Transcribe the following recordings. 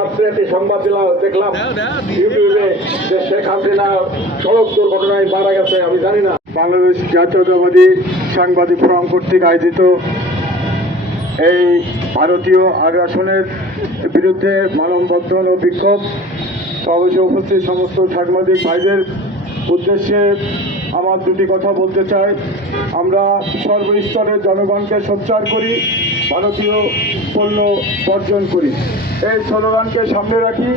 রাত্রে একটি সংবাদ দিলাম দেখলাম ইউটিউবে যে শেখ হাসিনা সড়ক দুর্ঘটনায় মারা গেছে আমি জানি না। বাংলাদেশ জাতীয়তাবাদী সাংবাদিক ফোরাম কর্তৃক আয়োজিত এই ভারতীয় আগ্রাসনের বিরুদ্ধে মানববন্ধন ও বিক্ষোভ সমাবেশে উপস্থিত সমস্ত সাংবাদিক ভাইদের উদ্দেশ্যে আমার দুটি কথা বলতে চাই। আমরা সর্বস্তরের জনগণকে সোচ্চার করি। ভারতীয় পণ্য বর্জন করি। এই স্লোগানকে সামনে রাখি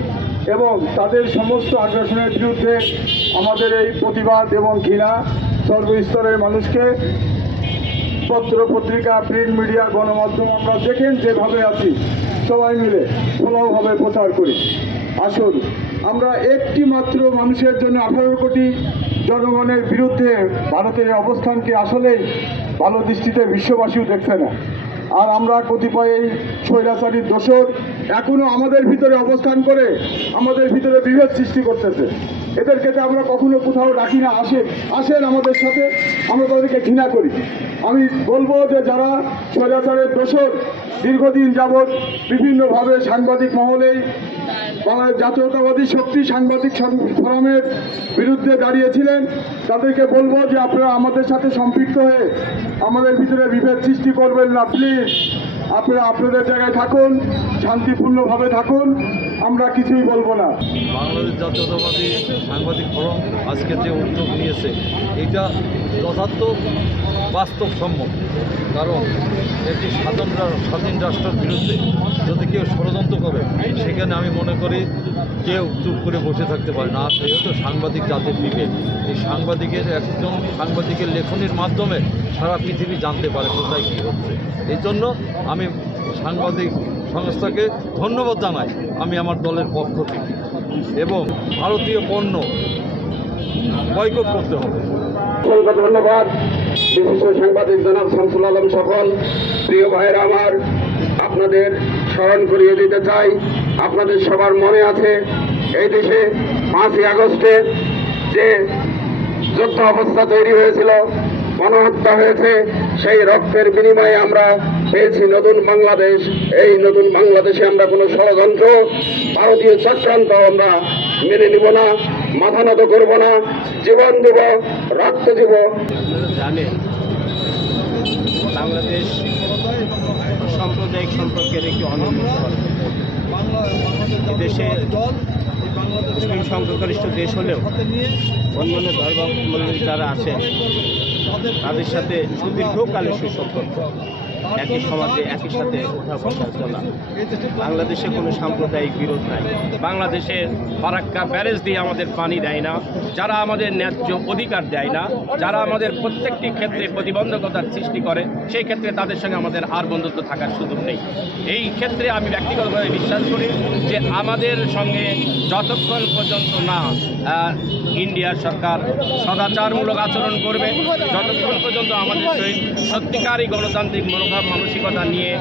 এবং তাদের সমস্ত আগ্রাসনের বিরুদ্ধে আমাদের এই প্রতিবাদ এবং ঘৃণা সর্বস্তরের মানুষকে পত্র পত্রিকা প্রিন্ট মিডিয়া গণমাধ্যম আমরা দেখেন যেভাবে আছি, সবাই মিলে ফলাওভাবে প্রচার করি। আসুন, আমরা একটি মাত্র মানুষের জন্য আঠারো কোটি জনগণের বিরুদ্ধে ভারতের অবস্থানকে আসলেই ভালো দৃষ্টিতে বিশ্ববাসীও দেখছে না। আর আমরা কতিপয় স্বৈরাচারীর দোষর এখনও আমাদের ভিতরে অবস্থান করে আমাদের ভিতরে বিভেদ সৃষ্টি করতেছে। এদেরকে যে আমরা কখনো কোথাও রাখি না, আসেন আসেন আমাদের সাথে, আমরা তাদেরকে ঘৃণা করি। আমি বলব যে যারা স্বৈরাচারের দোষর, দীর্ঘদিন যাবৎ বিভিন্নভাবে সাংবাদিক মহলেই জাতীয়তাবাদী শক্তি সাংবাদিক ফোরামের বিরুদ্ধে দাঁড়িয়েছিলেন, তাদেরকে বলব যে আপনারা আমাদের সাথে সম্পৃক্ত হয়ে আমাদের ভিতরে বিভেদ সৃষ্টি করবেন না, প্লিজ। আপনারা আপনাদের জায়গায় থাকুন, শান্তিপূর্ণভাবে থাকুন। আমরা কিছুই বলব না। বাংলাদেশ জাতীয়তাবাদী সাংবাদিক ফোরাম আজকে যে উদ্যোগ নিয়েছে, এটা যথার্থ বাস্তবসম্মত। কারণ একটি স্বাধীন স্বাধীন রাষ্ট্রের বিরুদ্ধে যদি কেউ ষড়যন্ত্র করে, সেখানে আমি মনে করি কেউ চুপ করে বসে থাকতে পারে না। আর যেহেতু সাংবাদিক জাতির বিবেক, এই সাংবাদিকের একজন সাংবাদিকের লেখনির মাধ্যমে সারা পৃথিবী জানতে পারে কোথায় কী হচ্ছে। এই জন্য আমি সাংবাদিক সংস্থাকে ধন্যবাদ জানাই আমি আমার দলের পক্ষ থেকে। এবং ভারতীয় পণ্য বয়কট করতে হবে। ধন্যবাদ। বিশিষ্ট সাংবাদিক জনাব শামসুল আলম সফল প্রিয় ভাইয়েরা আমার, আপনাদের স্মরণ করিয়ে দিতে চাই। আপনাদের সবার মনে আছে, এই দেশে পাঁচই আগস্টে যে যুদ্ধ অবস্থা তৈরি হয়েছিল গণহত্যা হয়েছে, সেই রক্তের বিনিময়ে আমরা পেয়েছি নতুন বাংলাদেশ। এই নতুন বাংলাদেশে আমরা কোনো ষড়যন্ত্র, ভারতীয় চক্রান্ত আমরা মেনে নিব না, মাথা নত করব না, জীবন দেব, রক্ত দেব। বাংলাদেশ সাম্প্রদায়িক সম্পর্কের একটি অনন্য দেশে মুসলিম সংখ্যাগরিষ্ঠ দেশ হলেও অন্যান্য ধর্মাবলম্বী যারা আছেন তাদের সাথে সুদীর্ঘকালে সুসম্পর্ক। একই সমাজে, একই সাথে বসা চলা। বাংলাদেশে কোনো সাম্প্রদায়িক বিরোধ নাই। বাংলাদেশের ফারাক্কা ব্যারেজ দিয়ে আমাদের পানি দেয় না, যারা আমাদের ন্যায্য অধিকার দেয় না, যারা আমাদের প্রত্যেকটি ক্ষেত্রে প্রতিবন্ধকতার সৃষ্টি করে, সেই ক্ষেত্রে তাদের সঙ্গে আমাদের আর বন্ধুত্ব থাকার সুযোগ নেই। এই ক্ষেত্রে আমি ব্যক্তিগতভাবে বিশ্বাস করি যে আমাদের সঙ্গে যতক্ষণ পর্যন্ত না ইন্ডিয়ার সরকার সদাচারমূলক আচরণ করবে, যতক্ষণ পর্যন্ত আমাদের সহিত সত্যিকারই গণতান্ত্রিক মনোভাব মানসিকতা নিয়ে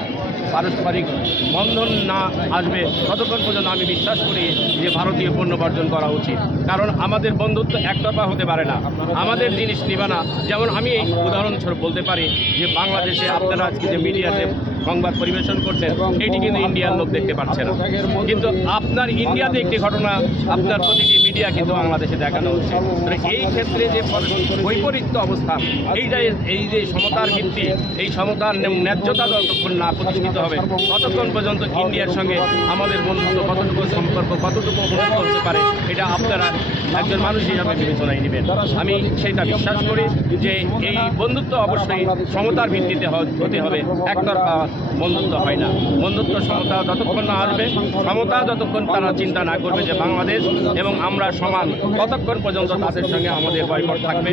পারস্পরিক বন্ধন না আসবে, ততক্ষণ পর্যন্ত আমি বিশ্বাস করি যে ভারতীয় পণ্য বর্জন করা উচিত। কারণ আমাদের বন্ধুত্ব একতরফা হতে পারে না। আমাদের জিনিস নিবানা। যেমন আমি উদাহরণস্বরূপ বলতে পারি যে বাংলাদেশে আপনারা আজকে যে মিডিয়াতে সংবাদ পরিবেশন করছেন এটি কিন্তু ইন্ডিয়ার লোক দেখতে পাচ্ছে না। কিন্তু আপনার ইন্ডিয়াতে একটি ঘটনা আপনার প্রতিটি মিডিয়া কিন্তু বাংলাদেশে দেখানো হচ্ছে। এই ক্ষেত্রে যে বৈপরীত্য অবস্থা এই যে এই যে সমতার ভিত্তি এই সমতার ন্যায্যতা যতক্ষণ না প্রতিষ্ঠিত হবে ততক্ষণ পর্যন্ত ইন্ডিয়ার সঙ্গে আমাদের বন্ধুত্ব কতটুকু সম্পর্ক কতটুকু উন্নত হতে পারে এটা আপনারা একজন মানুষ হিসাবে বিবেচনায় নেবেন। আমি সেটা বিশ্বাস করি যে এই বন্ধুত্ব অবশ্যই সমতার ভিত্তিতে হতে হবে একতরফা বন্ধুত্ব হয় না। বন্ধুত্ব সমতা যতক্ষণ না আসবে, সমতা যতক্ষণ তারা চিন্তা না করবে যে বাংলাদেশ এবং আমরা সমান, ততক্ষণ পর্যন্ত তাদের সঙ্গে আমাদের বয়কট থাকবে।